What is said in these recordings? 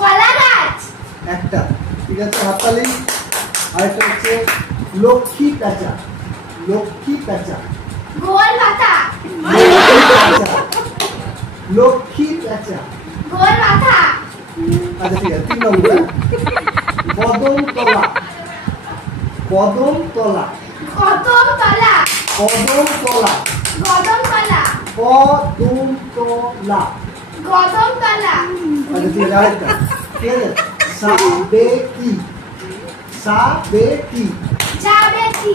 কলা গাছ একটা, ঠিক আছে, হাততালি। আরেকটা হচ্ছে লক্ষ্মী প্যাঁচা। লক্ষ্মী প্যাঁচা, গোল মাথা লক্ষ্মী প্যাঁচা। গোল মাথা আচ্ছা ঠিক আছে, 3 নম্বর কদম তলা। কদম তলা, কদম তলা কদম তলা, কদম তলা কদম তলা। কদম তলা আচ্ছা ঠিক আছে, আরেকটা, ঠিক আছে, সাবেকি। সাবেকি, যাবেটি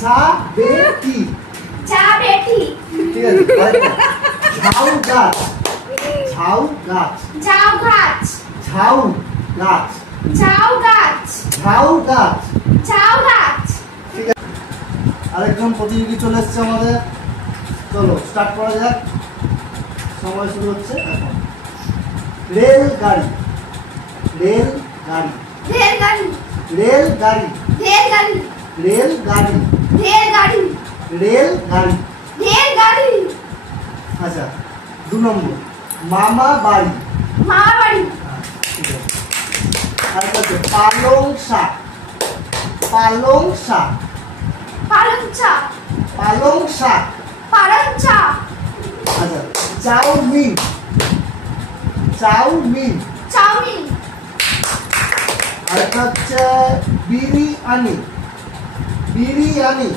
সাবেকি, যাবেটি ঠিক আছে, আরেকটা, ঝাউ গাছ। ঝাউ গাছ, ঝাউ গাছ ঝাউ গাছ, ঝাউ গাছ ঝাউ গাছ। ঝাউ গাছ ঠিক আছে, আরেকজন প্রতিযোগী চলে এসছে আমাদের। চলো স্টার্ট করা যাক, সময় শুরু হচ্ছে এখন। রেলগাড়ি। রেলগাড়ি, রেলগাড়ি রেলগাড়ি, রেলগাড়ি রেলগাড়ি, রেলগাড়ি রেলগাড়ি। রেলগাড়ি আচ্ছা 2 নম্বর মামা বাড়ি। মামা বাড়ি ঠিক আছে, আরেকটা হচ্ছে পালং শাক। পালং শাক, পালং শাক পালং শাক। পালং শাক আচ্ছা চাউমিন। চাউমিন। চাউমিন আরেকটা হচ্ছে বিরিয়ানি। বিরিয়ানি,